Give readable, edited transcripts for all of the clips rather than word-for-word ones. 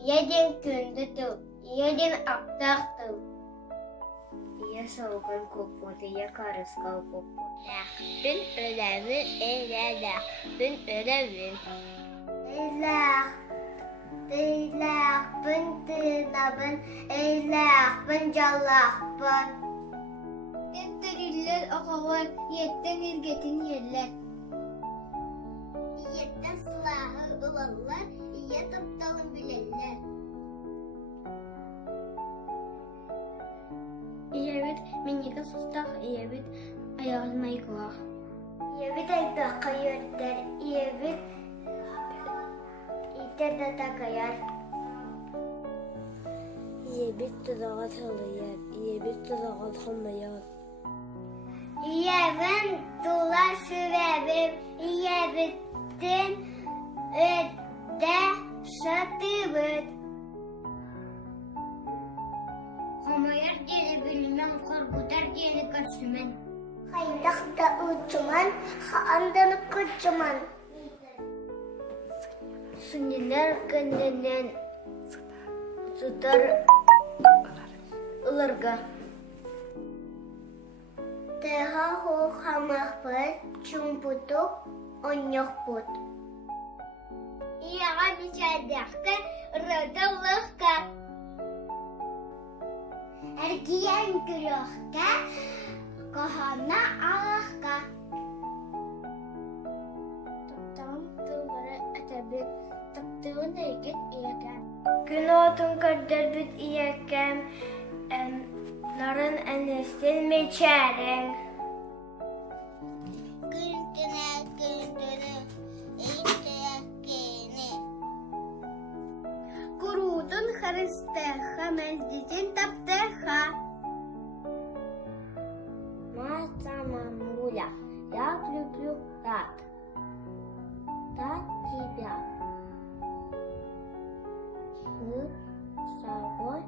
Иеден күнді тыл, иеден ақтақ тыл. Ие салған көкпот, ие қарысқал көкпот. Ләқпін өләві, әлі ләқпін өләвін. Ләқпін тынабын, ләқпін жаллақпын. Тәттірілер ағалар, еттен ергетін ерлер. Иеттен сылағы ұлалар, ие тұпталын білелер. Иебит менеге сустақ, иебит аяғыз майқылақ. Иебит айдаққа ердер, иебит итер датақаяр. Иебит тұзаға сылыяр, иебит тұзаға тұқылмаяр. Иебін тұла сүрәбіп, иебіттен өтті шатыбыт. Қомайар дені білмен, қорғудар дені көшімен. Қайдақта ұтчыман, қанданы күтчіман. Сүнелер күнденен сұтар ұлырға. Теға хоқ хамақпыт, чүмпутук, оньоқ пут. Ияға бішәдіқті ұрыда ұлыққа. Әргиян күріққа, қағана алаққа. Топтан тұлғыры әтәбіт, топтығын әйгет иекәм. Күн отын көрдір біт иекәм, нарын әнестен мечәрің. Күнтіне, әйтәкені. Құрудың қарыстыға, мәздетін таптыға. Маца мамуля, я люблю тат. Тат тебя. Мы с собой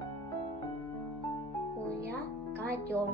гулять пойдем.